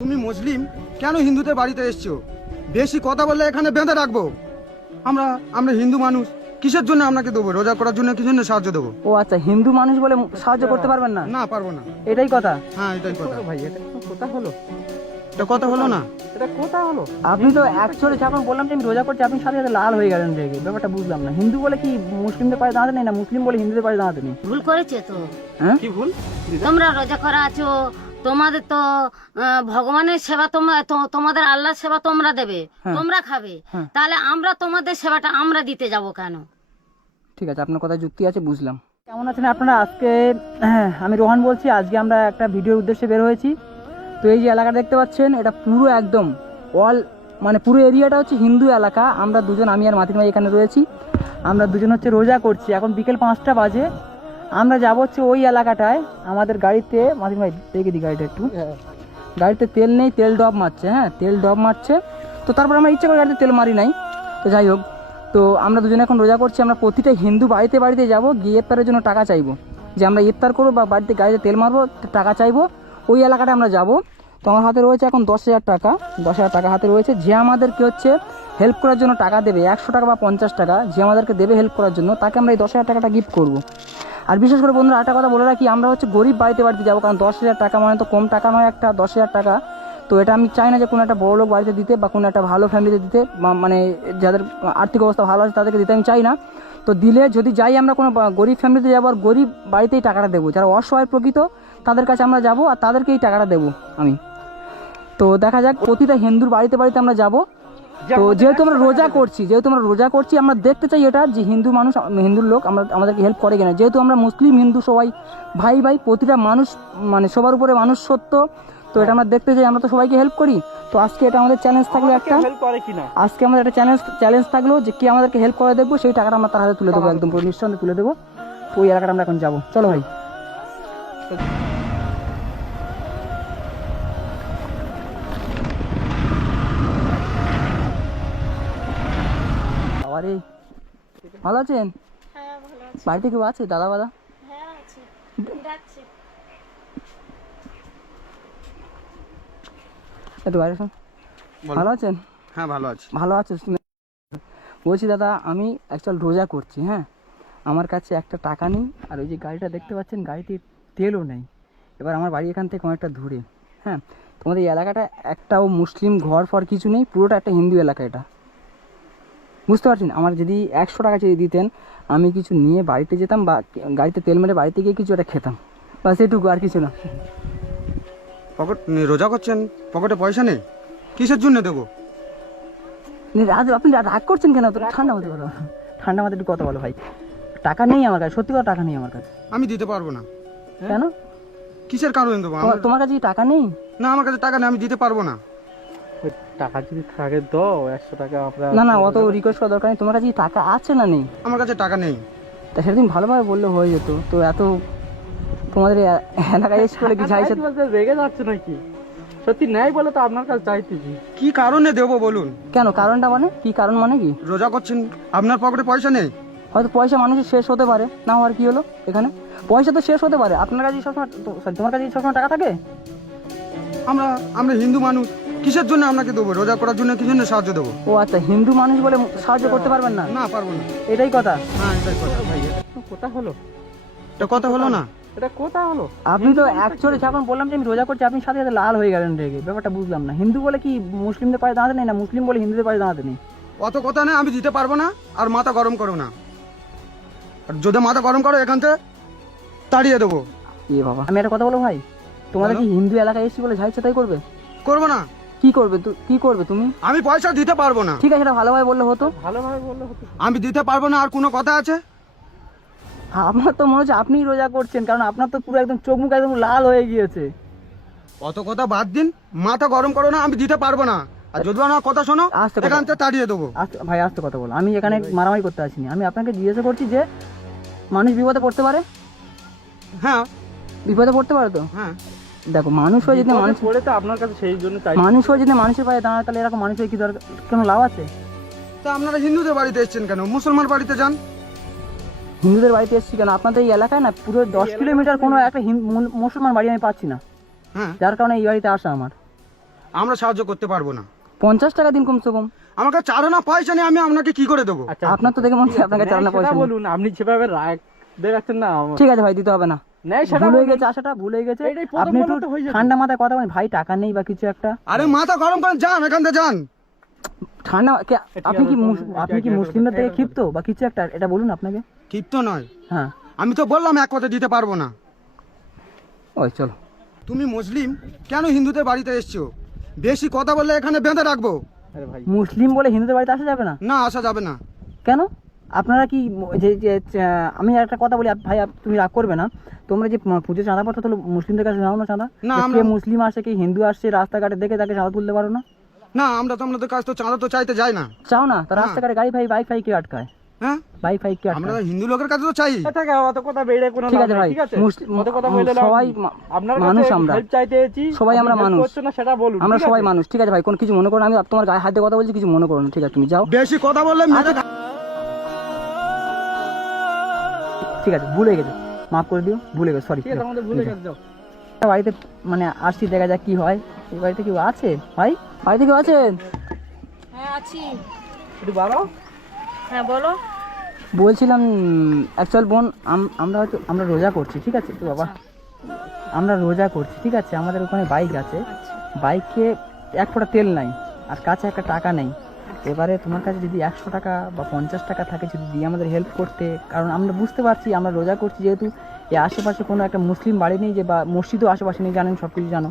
তুমি মুসলিম কেন হিন্দুদের বাড়িতে এসছো? বেশি কথা বললে এখানে বেঁধে রাখবো। আমরা আমরা হিন্দু মানুষ, কিসের জন্য আপনাকে দেবো? রোজা করার জন্য কি জন্য সাহায্য দেবো? ও আচ্ছা, হিন্দু মানুষ বলে সাহায্য করতে পারবেন না? না, পারবো না। এটাই কথা? হ্যাঁ, এটাই কথা। ভাই এটা কথা হলো, এটা কথা হলো না। এটা কথা হলো। আপনি তো অ্যাকচুয়ালি যখন বললাম যে আমি রোজা করছি, আপনি সাথে সাথে লাল হয়ে গেলেন রেগে। ব্যাপারটা বুঝলাম না। হিন্দু বলে কি মুসলিমদের পায়ে দাঁড়াতে নেই, না মুসলিম বলে হিন্দুদের পায়ে দাঁড়াতে নেই? ভুল করেছে তো। হ্যাঁ কি ভুল? তোমরা রোজা করা আছো, তোমাদের তো ভগবানের সেবা তোমরা তোমাদের আল্লাহর সেবা তোমরা দেবে, তোমরা খাবে, তাহলে আমরা তোমাদের সেবাটা আমরা দিতে যাব কেন? ঠিক আছে, আপনার কথা যুক্তি আছে, বুঝলাম। কেমন আছেন আপনারা? আজকে আমি রোহান বলছি। আজকে আমরা একটা ভিডিওর উদ্দেশ্যে বের হয়েছি। তো এই যে এলাকা দেখতে পাচ্ছেন, এটা পুরো একদম অল মানে পুরো এরিয়াটা হচ্ছে হিন্দু এলাকা। আমরা দুজন, আমি আর মাতিন ভাই এখানে রয়েছি। আমরা দুজন হচ্ছে রোজা করছি। এখন বিকেল 5টা বাজে। আমরা যাব হচ্ছে ওই এলাকাটায়। আমাদের গাড়িতে, মাতিন ভাই দেখে দিই গাড়িটা একটু, গাড়িতে তেল নেই, তেল ডব মারছে। হ্যাঁ, তেল ডব মারছে। তো তারপর আমরা ইচ্ছা করে গাড়িতে তেল মারি নাই। তো যাই হোক, তো আমরা দুজনে এখন রোজা করছি। আমরা প্রতিটা হিন্দু বাড়িতে বাড়িতে যাব, গিয়ে ইফতারের জন্য টাকা চাইবো, যে আমরা ইফতার করবো বা বাড়িতে গাড়িতে তেল মারবো, টাকা চাইবো। ওই এলাকাটা আমরা যাব। তো আমার হাতে রয়েছে এখন 10,000 টাকা। 10,000 টাকা হাতে রয়েছে। যে আমাদেরকে হচ্ছে হেল্প করার জন্য টাকা দেবে, 100 টাকা বা 50 টাকা, যে আমাদেরকে দেবে হেল্প করার জন্য, তাকে আমরা এই 10,000 টাকাটা গিফট করবো। আর বিশেষ করে বন্ধুরা একটা কথা বলে রাখি, আমরা হচ্ছে গরিব বাড়িতে বাড়িতে যাবো, কারণ 10,000 টাকা মানে তো কম টাকা নয় একটা। 10,000 টাকা তো এটা আমি চাই না যে কোনো একটা বড় লোক বাড়িতে দিতে বা কোনো একটা ভালো ফ্যামিলিতে দিতে, মানে যাদের আর্থিক অবস্থা ভালো আছে তাদেরকে দিতে আমি চাই না। তো দিলে যদি যাই আমরা কোনো গরিব ফ্যামিলিতে যাবো, আর গরিব বাড়িতেই টাকাটা দেবো। যারা অসহায় প্রকৃত তাদের কাছে আমরা যাব আর তাদেরকেই টাকাটা দেবো আমি। তো দেখা যাক, প্রতিটা হিন্দুর বাড়িতে বাড়িতে আমরা যাব। তো যেহেতু আমরা রোজা করছি, আমরা দেখতে চাই এটা যে হিন্দু মানুষ, হিন্দুর লোক আমাদেরকে হেল্প করে কিনা। যেহেতু আমরা মুসলিম হিন্দু সবাই ভাই ভাই, প্রতিটা মানুষ মানে সবার উপরে মানুষ সত্য। তো এটা আমরা দেখতে চাই, আমরা তো সবাইকে হেল্প করি। তো আজকে এটা আমাদের চ্যালেঞ্জ থাকলো একটা, আজকে আমাদের একটা চ্যালেঞ্জ থাকলো যে কে আমাদেরকে হেল্প করে দেখবো, সেই টাকাটা আমরা তার হাতে তুলে দেবো, একদম পুরো নিঃসন্দেহে তুলে দেবো। তো ওই এলাকাটা আমরা এখন যাবো। চলো ভাই। আরে ভালো আছেন? হ্যাঁ ভালো আছি। বাড়িতে কেউ আছে? দাদা বাদা? হ্যাঁ আছে, ডাকছে। একটু বাইরে শোন। ভালো আছেন? হ্যাঁ, ভালো আছি। ভালো আছে। বলছি দাদা, আমি অ্যাকচুয়াল রোজা করছি। হ্যাঁ, আমার কাছে একটা টাকা নেই, আর ওই যে গাড়িটা দেখতে পাচ্ছেন, গাড়িতে তেলও নেই। এবার আমার বাড়ি এখান থেকে অনেকটা দূরে। হ্যাঁ, তোমাদের এই এলাকাটা একটাও মুসলিম ঘর ফর কিছু নেই, পুরোটা একটা হিন্দু এলাকা এটা, বুঝতে পারছেন? আমার যদি 100 টাকা যদি দিতেন, আমি কিছু নিয়ে বাড়িতে যেতাম বা গাড়িতে তেল মেরে বাড়িতে গিয়ে কিছু একটা খেতাম, বাস এটুকু, আর কিছু না। পকেট রোজা করছেন, পকেটে পয়সা নেই, কিসের জন্য দেবো? আপনি রাগ করছেন কেন? তো ঠান্ডা মাথায় বলো, ঠান্ডা মাথায় একটু কথা বলো ভাই। টাকা নেই আমার কাছে, সত্যি কথা টাকা নেই আমার কাছে। আমি দিতে পারবো না। কেন? কিসের কারণে দেবো? তোমার কাছে কি টাকা নেই? না, আমার কাছে টাকা নেই, আমি দিতে পারবো না। টাকা যদি থাকে দাও, 100 টাকা আমরা। না, অত রিকোয়েস্ট করা দরকার নেই। তোমার কাছে কি টাকা আছে না নেই? আমার কাছে টাকা নেই। তা সেদিন ভালোভাবে বললে হয়ে যেত। তো এত তোমাদের এলাকায় এসে করলে কি চাইছে? রেগে যাচ্ছে নাকি? সত্যি নেই বলে তো আপনার কাছে চাইতেছি। কি কারণে দেবো বলুন? কেন কারণটা মানে কি? কারণ মানে কি? রোজা করছেন, আপনার পকেটে পয়সা নেই। হয়তো পয়সা মানুষের শেষ হতে পারে, না হওয়ার কি হলো? এখানে পয়সা তো শেষ হতে পারে। আপনার কাছে সবসময়, তোমার কাছে সবসময় টাকা থাকে? আমরা হিন্দু মানুষ, কিসের জন্য আপনাকে দেবো? রোজা করার জন্য কি জন্য সাহায্য দেবো? ও আচ্ছা, হিন্দু মানুষ বলে সাহায্য করতে পারবেন না? না, পারবো না। এটাই কথা? হ্যাঁ, এটাই কথা। ভাই এটা কথা হলো, এটা কথা হলো না। এটা কথা হলো। আপনি তো অ্যাকচুয়ালি যখন বললাম যে আমি রোজা করছি, আপনি সাথে সাথে লাল হয়ে গেলেন রেগে। ব্যাপারটা বুঝলাম না। হিন্দু বলে কি মুসলিমদের পায়ে দাঁড়াতে নেই, না মুসলিম বলে হিন্দুদের পায়ে দাঁড়াতে নেই? অত কথা নেই, আমি দিতে পারবো না। আর মাথা গরম করো না। আর যদি মাথা গরম করো, এখান থেকে তাড়িয়ে দেবো। এ বাবা, আমি একটা কথা বলো ভাই, তোমাদের কি হিন্দু এলাকায় এসেছি বলে ঝাইছে তাই করবে? করবো না। কি করবে? কি করবে তুমি? আমি পয়সা দিতে পারবো না। ঠিক আছে, এটা ভালোভাবে বললে হতো। ভালোভাবে বললে হতো। আমি দিতে পারবো না। আর কোনো কথা আছে? আমার তো মনে হচ্ছে আপনিই রোজা করছেন, কারণ আপনার তো পুরো একদম চোখ মুখ একদম লাল হয়ে গিয়েছে। অত কথা বাদ দিন, মাথা গরম করো না। আমি দিতে পারবো না। আর যদি আমার কথা শোনো, আস্তে কথা। এখান থেকে তাড়িয়ে দেবো। ভাই আস্তে কথা বলো। আমি এখানে মারামারি করতে আসিনি। আমি আপনাকে জিজ্ঞাসা করছি যে মানুষ বিপদে পড়তে পারে? হ্যাঁ, বিপদে পড়তে পারে তো? হ্যাঁ। দেখো, মানুষ হয়ে যদি মানুষ পড়ে তো আপনার কাছে সেই জন্য চাই। মানুষ হয়ে যদি মানুষের পায়ে দাঁড়ায়, তাহলে এরকম মানুষের কি দরকার, কোনো লাভ আছে? তা আপনারা হিন্দুদের বাড়িতে এসেছেন কেন? মুসলমান বাড়িতে যান। হিন্দুদের বাড়িতে এসেছি কেন? আপনাদের এই এলাকায় না পুরো 10 কিলোমিটার কোনো একটা মুসলমান বাড়ি আমি পাচ্ছি না, হ্যাঁ, যার কারণে এই বাড়িতে আসা আমার। আমরা সাহায্য করতে পারবো না। 50 টাকা দিন কমসে কম। আমার কাছে চারানা পয়সা নেই, আমি আপনাকে কি করে দেবো? আচ্ছা আপনার তো দেখে মনে হচ্ছে আপনার কাছে চালানো পয়সা নেই। বলুন, আপনি যেভাবে রাগ দেখাচ্ছেন না ঠিক আছে ভাই, দিতে হবে না। নেই সেটা ভুল হয়ে বলুন। গেছে, আশাটা ভুল হয়ে গেছে। এইটাই প্রথম আপনি একটু বললে তো হয়ে যেত। ঠান্ডা মাথায় কথা বলেন, ভাই টাকা নেই বা কিছু একটা। আরে মাথা গরম করেন, যান এখান থেকে যান। ঠান্ডা আপনি কি আপনি কি এটা মুসলিমদের থেকে ক্ষিপ্ত বা কিছু একটা, এটা বলুন আপনাকে। ক্ষিপ্ত নয়, হ্যাঁ আমি তো বললাম এক কথা দিতে পারবো না। ওই চলো। তুমি মুসলিম, কেন হিন্দুদের বাড়িতে এসছো? বেশি কথা বললে এখানে বেঁধে রাখবো। আরে ভাই, মুসলিম বলে হিন্দুদের বাড়িতে আসা যাবে না? না, আসা যাবে না। কেন? আপনারা কি আমি একটা কথা বলি ভাই, তুমি রাগ করবে না, তোমরা যে পুজো চাঁদা পড়তে তো মুসলিমদের কাছে নাও না চাঁদা? না, কে আমরা- মুসলিম আসে, কি হিন্দু আসছে, রাস্তাঘাটে দেখে তাকে চাঁদা তুলতে পারো না? না, আমরা তো আপনাদের কাছ তো চাঁদা তো চাইতে যাই না। চাও না? তা না। রাস্তাঘাটে গাড়ি ফাই বাইক ফাই কে আটকায়? হ্যাঁ, বাইক ফাই কে আমরা আটকায়? হিন্দু লোকের কাছে তো চাই। এটা অত কথা বেড়ে কোনো ঠিক লাভ আছে নেই, ভাই, ঠিক আছে? অত কথা বলে লাভ সবাই নেই। আপনার মানুষ, কাছে আমরা হেল্প চাইতে এসেছি, সবাই আপনি আমরা help মানুষ। করছেন না সেটা বলুন, আমরা ঠিক সবাই আছে? মানুষ, ঠিক আছে ভাই, কোনো কিছু মনে করো না, আমি তোমার গায়ে হাতে কথা বলছি, কিছু মনে করো না, ঠিক আছে তুমি যাও। বেশি কথা বললে মেরে ঠিক আছে, ভুলে গেছে, মাফ করে দিও, ভুলে গেছে, সরি। ঠিক আছে, আমাদের ভুলে গেছে, যাও। বাড়িতে মানে আসছি, দেখা যাক কি হয়। এই বাড়িতে কেউ আছে ভাই? বাড়িতে কেউ আছেন? হ্যাঁ আছি। একটু বাড়াও। হ্যাঁ বলো। বলছিলাম অ্যাকচুয়াল বোন, আমরা রোজা করছি, ঠিক আছে তো বাবা, আমরা রোজা করছি, ঠিক আছে। আমাদের ওখানে বাইক আছে, বাইকে এক ফোঁটা তেল নাই, আর কাছে একটা টাকা নেই। এবারে তোমার কাছে যদি 100 টাকা বা 50 টাকা থাকে, যদি দিয়ে আমাদের হেল্প করতে, কারণ আমরা বুঝতে পারছি আমরা রোজা করছি, যেহেতু এই আশেপাশে কোনো একটা মুসলিম বাড়ি নেই, যে বা মসজিদও আশেপাশে নেই, জানেন সব কিছু জানো,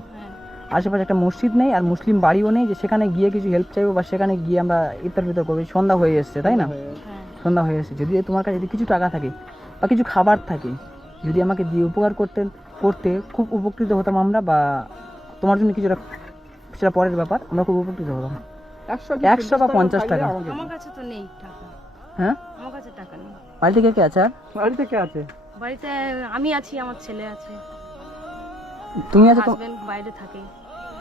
আশেপাশে একটা মসজিদ নেই আর মুসলিম বাড়িও নেই যে সেখানে গিয়ে কিছু হেল্প চাইবো বা সেখানে গিয়ে আমরা ইফতার ফিতর করবো। সন্ধ্যা হয়ে এসছে, তাই না? সন্ধ্যা হয়ে এসেছে, যদি তোমার কাছে যদি কিছু টাকা থাকে বা কিছু খাবার থাকে, যদি আমাকে দিয়ে উপকার করতে খুব উপকৃত হতাম আমরা, বা তোমার জন্য কিছুটা, সেটা পরের ব্যাপার, আমরা খুব উপকৃত হতাম। 100 বা 50 টাকা। আমার কাছে তো নেই টাকা। হ্যাঁ, আমার কাছে টাকা নেই। বাড়িতে কে কে আছে? আর বাড়িতে কে আছে? বাড়িতে আমি আছি, আমার ছেলে আছে, তুমি আছো? হাজবেন্ড বাইরে থাকে।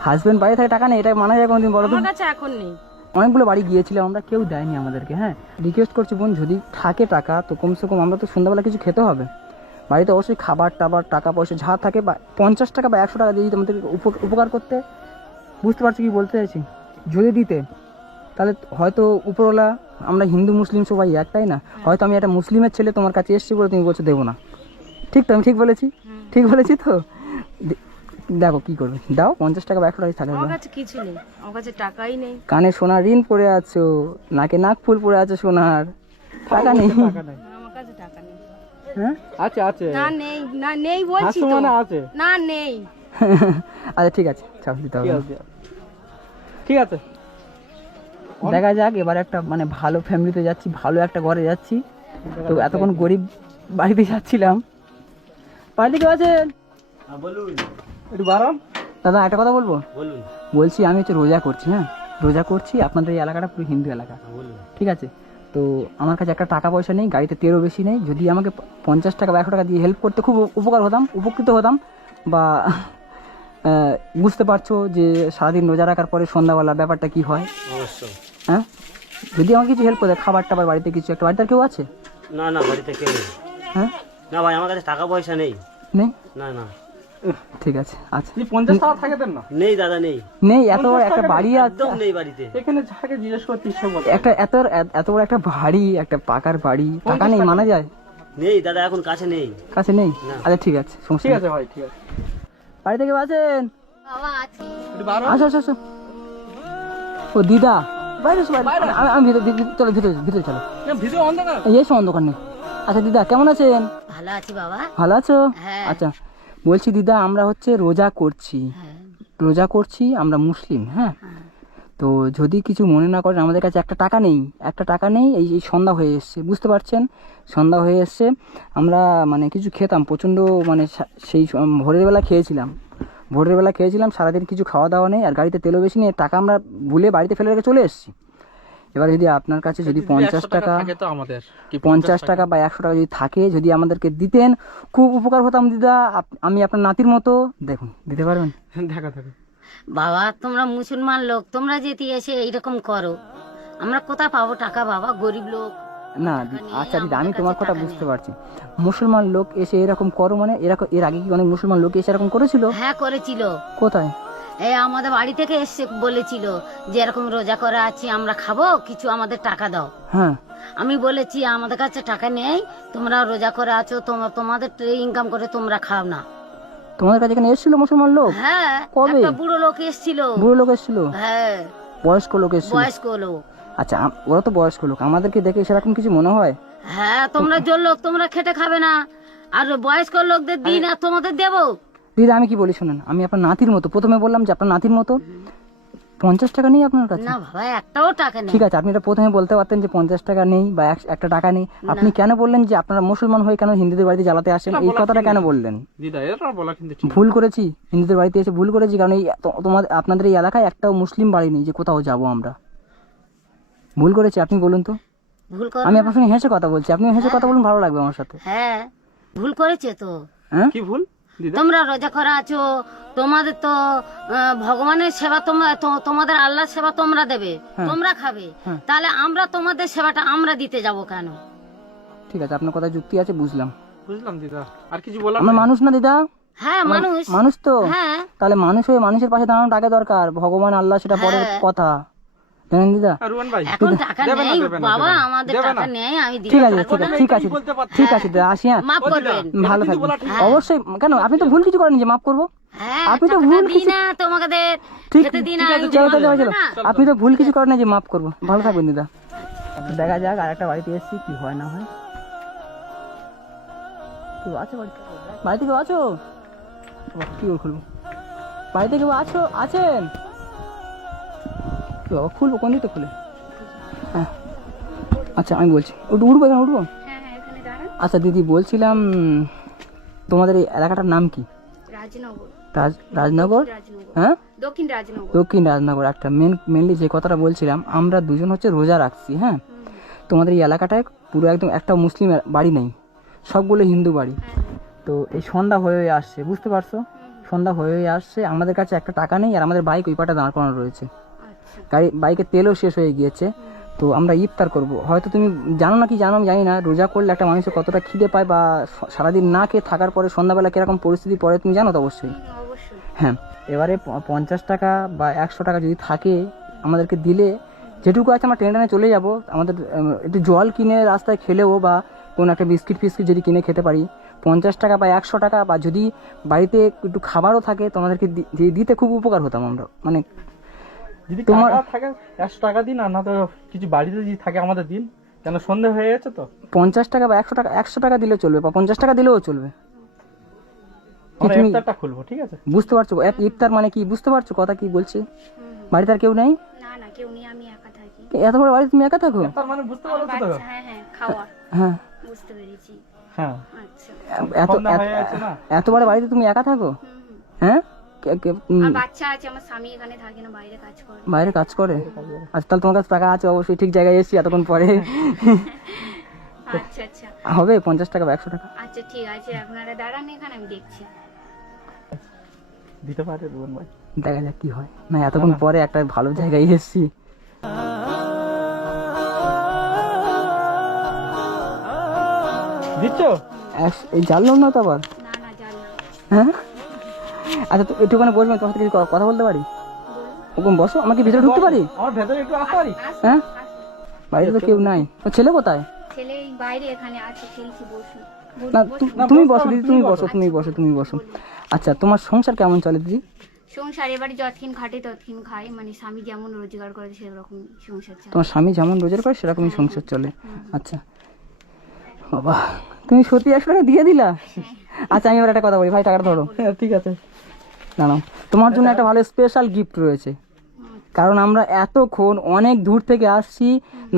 হাজবেন্ড বাইরে থাকে, টাকা নেই, এটা মানা যায় কোনোদিন? বলো তো। আমার কাছে এখন নেই। অনেকগুলো বাড়ি গিয়েছিলাম আমরা, কেউ দেয়নি আমাদেরকে। হ্যাঁ, রিকোয়েস্ট করছি বোন, যদি থাকে টাকা তো কমসে কম আমরা তো সন্ধ্যাবেলা কিছু খেতে হবে, বাড়িতে অবশ্যই খাবার টাবার টাকা পয়সা যা থাকে, বা 50 টাকা বা 100 টাকা দিয়ে তোমাদের উপকার করতে, বুঝতে পারছি কি বলতে চাইছি, যদি দিতে, তাহলে হয়তো উপরওয়ালা, আমরা হিন্দু মুসলিম সবাই এক, তাই না? হয়তো আমি একটা মুসলিমের ছেলে তোমার কাছে এসেছি বলে তুমি বলছো দেবো না, ঠিক তো? আমি ঠিক বলেছি? ঠিক বলেছি তো? দেখো কি করবে, দাও 50 টাকা বা 100 টাকা থাকে। আমার কাছে কিছু নেই, আমার কাছে টাকাই নেই। কানে সোনার রিং পরে আছো, নাকে নাক ফুল পরে আছো সোনার, টাকা নেই? টাকা নাই। আমার কাছে টাকা নেই। হ্যাঁ, আছে আছে, না নেই, না নেই বলছি হাসু তো। মানে আছে। না নেই। আচ্ছা ঠিক আছে, চাপ দিতে হবে ঠিক না। আছে, ঠিক আছে। দেখা যাক, এবার একটা মানে ভালো ফ্যামিলিতে যাচ্ছি, ভালো একটা ঘরে যাচ্ছি, তো এতক্ষণ গরিব বাড়িতে যাচ্ছিলাম। বাড়িতে কেউ আছেন? একটু বাড়াও। দাদা একটা কথা বলবো? বলছি আমি হচ্ছে রোজা করছি, হ্যাঁ রোজা করছি, আপনাদের এই এলাকাটা পুরো হিন্দু এলাকা, ঠিক আছে? তো আমার কাছে একটা টাকা পয়সা নেই, গাড়িতে তেলও বেশি নেই, যদি আমাকে 50 টাকা বা 100 টাকা দিয়ে হেল্প করতে খুব উপকার হতাম, উপকৃত হতাম। বা বুঝতে পারছো যে সারাদিন রোজা রাখার পরে সন্ধ্যাবেলা ব্যাপারটা কি হয়। অবশ্যই। হ্যাঁ, যদি আমাকে কিছু হেল্প করে, খাবার টাবার বাড়িতে কিছু একটা, বাড়িতে আর কেউ আছে? না না, বাড়িতে কেউ নেই। হ্যাঁ, না ভাই, আমার কাছে টাকা পয়সা নেই। নেই? না না, ঠিক আছে, আচ্ছা যদি 50 টাকা থাকে দেন না। নেই দাদা, নেই, নেই, এত বড় একটা বাড়ি আছে, একদম নেই বাড়িতে। এখানে যাকে জিজ্ঞেস করতে ইচ্ছে বলে। এত বড় একটা বাড়ি, একটা পাকার বাড়ি, টাকা নেই মানা যায়? নেই দাদা, এখন কাছে নেই। কাছে নেই? না। আচ্ছা ঠিক আছে, সমস্যা ঠিক নেই। আছে ভাই, ঠিক আছে। বাড়িতে কেউ আছেন? বাবা আছি। একটু বাড়াও। আসো আসো আসো। ও দিদা, বাইরে এসো, বাইরে। আমি চলো ভিতরে চলো, ভিডিও অন্ধকার। এসো, অন্ধকার নেই। আচ্ছা দিদা কেমন আছেন? ভালো আছি বাবা। ভালো আছো? হ্যাঁ। আচ্ছা, বলছি দিদা, আমরা হচ্ছে রোজা করছি, আমরা মুসলিম, হ্যাঁ। তো যদি কিছু মনে না করেন, আমাদের কাছে একটা টাকা নেই, এই সন্ধ্যা হয়ে এসছে, বুঝতে পারছেন, সন্ধ্যা হয়ে এসছে, আমরা মানে কিছু খেতাম প্রচণ্ড, মানে সেই ভোরের বেলা খেয়েছিলাম, সারাদিন কিছু খাওয়া দাওয়া নেই, আর গাড়িতে তেলও বেশি নেই, টাকা আমরা ভুলে বাড়িতে ফেলে রেখে চলে এসেছি। এবার যদি আপনার কাছে যদি 50 টাকা থাকে তো আমাদের কি 50 টাকা বা 100 টাকা যদি থাকে, যদি আমাদেরকে দিতেন, খুব উপকার হতাম দিদা। আমি আপনার নাতির মতো, দেখুন দিতে পারবেন? দেখা থাকে। বাবা তোমরা মুসলমান লোক, তোমরা যদি এসে এইরকম করো, আমরা কোথায় পাবো টাকা বাবা? গরিব লোক। না আচ্ছা দিদা, আমি তোমার কথা বুঝতে পারছি, মুসলমান লোক এসে এরকম করো মানে, এরকম এর আগে কি অনেক মুসলমান লোক এসে এরকম করেছিল? হ্যাঁ করেছিল। কোথায়? এই আমাদের বাড়ি থেকে এসে বলেছিল যে এরকম রোজা করে আছি, আমরা খাবো, কিছু আমাদের টাকা দাও। হ্যাঁ আমি বলেছি আমাদের কাছে টাকা নেই, তোমরা রোজা করে আছো, তোমাদের ইনকাম করে তোমরা খাও না। তোমাদের কাছে এখানে এসেছিল মুসলমান লোক? হ্যাঁ, কবে? একটা বুড়ো লোক এসেছিল। বুড়ো লোক এসেছিল? হ্যাঁ, বয়স্ক লোক এসেছিল? বয়স্ক লোক। আচ্ছা ওরা তো বয়স্ক লোক, আমাদেরকে দেখে সেরকম কিছু মনে হয়? হ্যাঁ, তোমরা জোর লোক, তোমরা খেটে খাবে না, আর বয়স্ক লোকদের দিন আর তোমাদের দেবো। দিদা আমি কি বলি শুনেন, আমি আপনার নাতির মতো, প্রথমে বললাম যে আপনার নাতির মতো, 50 টাকা নেই আপনার কাছে? না বাবা, একটাও টাকা নেই। ঠিক আছে, আপনি এটা প্রথমে বলতে পারতেন যে 50 টাকা নেই বা একটা টাকা নেই। আপনি কেন বললেন যে আপনারা মুসলমান হয়ে কেন হিন্দুদের বাড়িতে জ্বালাতে আসেন, এই কথাটা কেন বললেন? দিদা এটা বলা কিন্তু ঠিক। ভুল করেছি, হিন্দুদের বাড়িতে এসে ভুল করেছি, কারণ এই তোমাদের আপনাদের এই এলাকায় একটাও মুসলিম বাড়ি নেই যে কোথাও যাব আমরা। ভুল করেছি, আপনি বলুন তো। ভুল করে আমি আপনার সঙ্গে হেসে কথা বলছি, আপনি হেসে কথা বলুন, ভালো লাগবে আমার সাথে। হ্যাঁ, ভুল করেছে তো। হ্যাঁ কি ভুল দিদা? তোমরা রোজা করা আছো, তোমাদের তো ভগবানের সেবা, তোমাদের আল্লাহর সেবা তোমরা দেবে, তোমরা খাবে, তাহলে আমরা তোমাদের সেবাটা আমরা দিতে যাব কেন? ঠিক আছে, আপনার কথা যুক্তি আছে, বুঝলাম। বুঝলাম দিদা, আর কিছু বলার আমরা নেই? মানুষ না দিদা? হ্যাঁ, মানুষ। মানুষ তো, হ্যাঁ, তাহলে মানুষ হয়ে মানুষের পাশে দাঁড়ানোর টাকা দরকার, ভগবান আল্লাহ সেটা পরের কথা, জানেন দিদা? আর রুয়ান ভাই এখন টাকা দেবে না, নেই দেবে না, বাবা, দেবে না। আমাদের দেবে টাকা না। নেই, আমি দিতে ঠিক আছে, পারবো না। ঠিক আছে, বলতে পারতেন। ঠিক আছে দিদা, আসি। হ্যাঁ, মাফ করবেন। ভালো কিন্তু বলা থাকবেন। ঠিক। অবশ্যই, কেন আপনি তো ভুল কিছু করেন যে মাফ করবো? হ্যাঁ, আপনি তো টাকাটা ভুল দিই কিছু- না তোমাদের, ঠিক খেতে দিই না, ঠিক আছে, আমি চলো বলবো চলো চলো, না। আপনি তো ভুল কিছু করেন না যে মাফ করবো। ভালো থাকবেন দিদা। দেখা যাক, আর একটা বাড়িতে এসেছি, কি হয় না হয়। কেউ আছো বাড়িতে? বাড়িতে কেউ আছো? কি করে খুলবো? বাড়িতে কেউ আছো? আছেন? কি বাবা, খুলবো কোন দিক তো খুলে? হ্যাঁ আচ্ছা, আমি বলছি উঠবো, এখানে উঠবো? আচ্ছা দিদি, বলছিলাম তোমাদের এই এলাকাটার নাম কি? রাজনগর। রাজনগর? হ্যাঁ, দক্ষিণ রাজনগর। দক্ষিণ রাজনগর। একটা মেনলি যে কথাটা বলছিলাম, আমরা দুজন হচ্ছে রোজা রাখছি। হ্যাঁ, তোমাদের এই এলাকাটায় পুরো একদম একটা মুসলিম বাড়ি নেই, সবগুলো হিন্দু বাড়ি। তো এই সন্ধ্যা হয়ে আসছে, বুঝতে পারছো? সন্ধ্যা হয়ে আসছে, আমাদের কাছে একটা টাকা নেই, আর আমাদের বাইক ওই পাটা দাঁড় করানো রয়েছে, বাইকের তেলও শেষ হয়ে গিয়েছে। তো আমরা ইফতার করব, হয়তো তুমি জানো না কি জানো আমি জানি না, রোজা করলে একটা মানুষের কতটা খিদে পায়, বা সারাদিন না খেয়ে থাকার পরে সন্ধ্যাবেলা কিরকম পরিস্থিতি পড়ে তুমি জানো তো অবশ্যই। হ্যাঁ, এবারে 50 টাকা বা 100 টাকা যদি থাকে আমাদেরকে দিলে, যেটুকু আছে আমরা টেনে টেনে চলে যাব। আমাদের একটু জল কিনে রাস্তায় খেলেও, বা কোনো একটা বিস্কিট ফিস্কিট যদি কিনে খেতে পারি, 50 টাকা বা 100 টাকা, বা যদি বাড়িতে একটু খাবারও থাকে তোমাদেরকে দিতে খুব উপকার হতাম আমরা। মানে যদি তোমার- টাকা থাকে 100 টাকা দিন, আর না তো কিছু বাড়িতে যদি থাকে আমাদের দিন, কেন সন্ধ্যা হয়ে গেছে তো। 50 টাকা বা 100 টাকা দিলেও চলবে, বা 50 টাকা দিলেও চলবে। কি আমরা তুমি ইফতারটা খুলবো, ঠিক আছে? বুঝতে পারছো ইফতার মানে কি? বুঝতে পারছো কথা কি বলছি? বাড়িতে আর কেউ নেই? না না, কেউ নেই, আমি একা থাকি। এত বড় বাড়ি তুমি একা থাকো? ইফতার মানে বুঝতে পারছো তো? হ্যাঁ হ্যাঁ, খাওয়া হ্যাঁ, বুঝতে পেরেছি। হ্যাঁ, আচ্ছা। এত সন্ধ্যা হয়ে গেছে না? এত বড় বাড়িতে তুমি একা থাকো? হ্যাঁ, আর বাচ্চা আছে, আমার স্বামী এখানে থাকে না, বাইরে কাজ করে। বাইরে কাজ করে? আচ্ছা, তাহলে তোমার কাছে টাকা আছে, অবশ্যই ঠিক জায়গায় এসেছি এতক্ষণ পরে। আচ্ছা আচ্ছা হবে 50 টাকা বা 100 টাকা? আচ্ছা, ঠিক আছে, আপনারা দাঁড়ান এখানে, আমি দেখছি। দিতে পারে রুয়ান ভাই। দেখা যাক কি হয়। না, এতক্ষণ পরে একটা ভালো জায়গায় এসেছি। দিচ্ছ? এই জানলাম না তো আবার। না না, জান না। হ্যাঁ, আচ্ছা তো একটুখানি বসবে, তোমার সাথে কিছু কথা বলতে পারি? ওরকম বসো, আমাকে ভিতরে ঢুকতে পারি? আমার ভেতরে একটু আসতে পারি? হ্যাঁ, বাড়িতে তো কেউ নাই। তো ছেলে কোথায়? ছেলে এই বাইরে এখানে আছে, খেলছি, বসুন। না তুমি বসো দিদি, তুমি বসো। আচ্ছা, তোমার সংসার কেমন চলে দিদি? সংসার এবারে যতক্ষণ খাটে ততক্ষণ খাই, মানে স্বামী যেমন রোজগার করে সেরকম সংসার চালায়। তোমার স্বামী যেমন রোজগার করে সেরকমই সংসার চলে? আচ্ছা বাবা, তুমি সত্যি 100 টাকা দিয়ে দিলা? আচ্ছা, আমি এবার একটা কথা বলি, ভাই টাকাটা ধরো। হ্যাঁ, ঠিক আছে। না না, তোমার জন্য একটা ভালো স্পেশাল গিফট রয়েছে, কারণ আমরা এতক্ষণ অনেক দূর থেকে আসছি,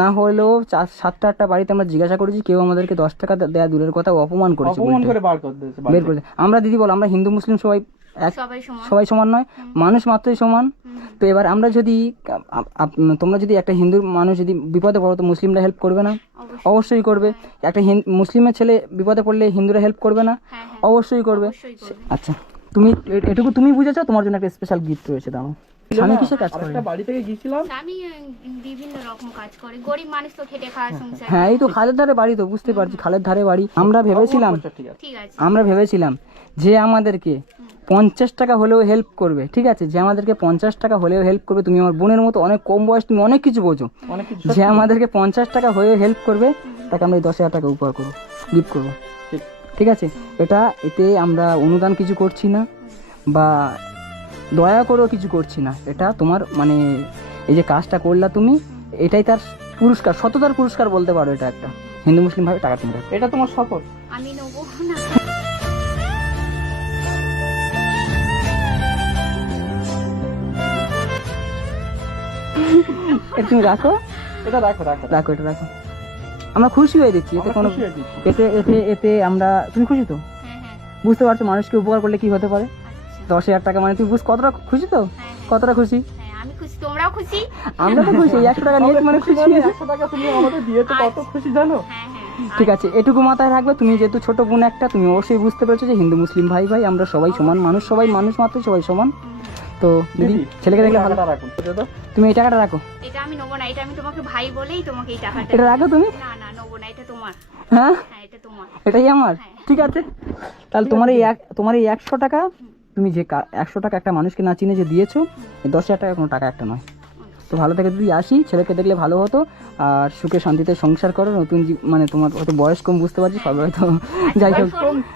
না হলেও 7টা বাড়িতে আমরা জিজ্ঞাসা করেছি, কেউ আমাদেরকে 10 টাকা দেয়া দূরের কথা অপমান করেছে, অপমান উল্টে। করে বার করে দিয়েছে বের করেছে। আমরা দিদি বল, আমরা হিন্দু মুসলিম সবাই এক, সবাই সমান। সবাই সমান নয়, মানুষ মাত্রই সমান। তো এবার আমরা যদি তোমরা যদি একটা হিন্দু মানুষ যদি বিপদে পড়ো, তো মুসলিমরা হেল্প করবে না? অবশ্যই করবে। একটা মুসলিমের ছেলে বিপদে পড়লে হিন্দুরা হেল্প করবে না? হ্যাঁ হ্যাঁ, অবশ্যই করবে। অবশ্যই করবে। আচ্ছা, তুমি এটুকু তুমি বুঝেছো, তোমার জন্য একটা স্পেশাল গিফট রয়েছে। দাও। স্বামী কিসে কাজ করে? একটা বাড়ি থেকে গিয়েছিলাম। স্বামী বিভিন্ন রকম কাজ করে, গরিব মানুষ তো খেটে খাওয়ার সংসার। হ্যাঁ, এই তো খালের ধারে বাড়ি, তো বুঝতে পারছি খালের ধারে বাড়ি। আমরা ভেবেছিলাম ঠিক আছে। যে আমাদেরকে 50 টাকা হলেও হেল্প করবে, ঠিক আছে, যে আমাদেরকে 50 টাকা হলেও হেল্প করবে, তুমি আমার বোনের মতো অনেক কম বয়স, তুমি অনেক কিছু বোঝো, অনেক কিছু যে আমাদেরকে 50 টাকা হয়ে হেল্প করবে তাকে আমরা এই 10,000 টাকা উপহার করবো, গিফট করবো, ঠিক। ঠিক আছে। এতে আমরা অনুদান কিছু করছি না বা দয়া করেও কিছু করছি না, এটা তোমার মানে এই যে কাজটা করলা তুমি, এটাই তার পুরস্কার, সততার পুরস্কার বলতে পারো, এটা একটা হিন্দু মুসলিম ভাবে টাকা তুমি রাখো। এটা তোমার শপথ। আমি নেবো না। এটা তুমি রাখো, এটা রাখো রাখো রাখো, এটা রাখো, আমরা খুশি হয়ে দিচ্ছি, এতে আমরা কোনো খুশি হয়ে দিচ্ছি। এতে এতে এতে আমরা, তুমি খুশি তো? হ্যাঁ, বুঝতে পারছো মানুষকে উপকার করলে কি হতে পারে? আচ্ছা। 10,000 টাকা মানে তুমি কতটা খুশি তো? কতটা খুশি? হ্যাঁ, আমি খুশি, তোমরাও খুশি? আমরা তো খুশি, 100 টাকা নিয়ে মানে খুশি। 100 টাকা তুমি আমাদের দিয়েছো, কত খুশি জানো? হ্যাঁ। ঠিক আছে, এটুকু মাথায় রাখবে, তুমি যেহেতু ছোট বোন একটা, তুমি অবশ্যই বুঝতে পেরেছো যে হিন্দু মুসলিম ভাই ভাই আমরা সবাই সমান মানুষ, সবাই মানুষ মাত্র, সবাই সমান। তো দিদি ছেলেকে দেখলে ভালো, টাকাটা রাখুন, এটা দাও। তুমি এই টাকাটা রাখো। এটা আমি নেবো না, এটা আমি তোমাকে ভাই বলেই তোমাকে এই টাকাটা। এটা রাখো তুমি। না নেবো না, এটা তোমার। হ্যাঁ, হ্যাঁ, এটা তোমার। এটাই আমার, ঠিক আছে। তাহলে তোমার এই 100 টাকা, তুমি যে 100 টাকা একটা মানুষকে না চিনে যে দিয়েছো, এই 10,000 টাকা কোনো টাকা একটা নয়। তো ভালো থেকে যদি আসি, ছেলেকে দেখলে ভালো হতো, আর সুখে শান্তিতে সংসার করো, নতুন মানে তোমার হয়তো বয়স কম, বুঝতে পারছি সবাই হয়তো, যাই হোক,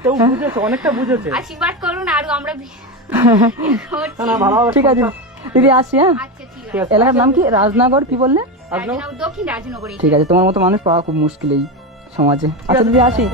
কেউ বুঝেছে, অনেকটা বুঝেছে। আশীর্বাদ করুন আরো আমরা না ভালোভাবে ঠিক আছে দিদি, আসি। হ্যাঁ, আচ্ছা ঠিক আছে। এলাকার নাম কি? রাজনগর কি বললে? রাজনগর, দক্ষিণ রাজনগরে। ঠিক আছে, তোমার মতো মানুষ পাওয়া খুব মুশকিল এই সমাজে। আচ্ছা দিদি, আসি।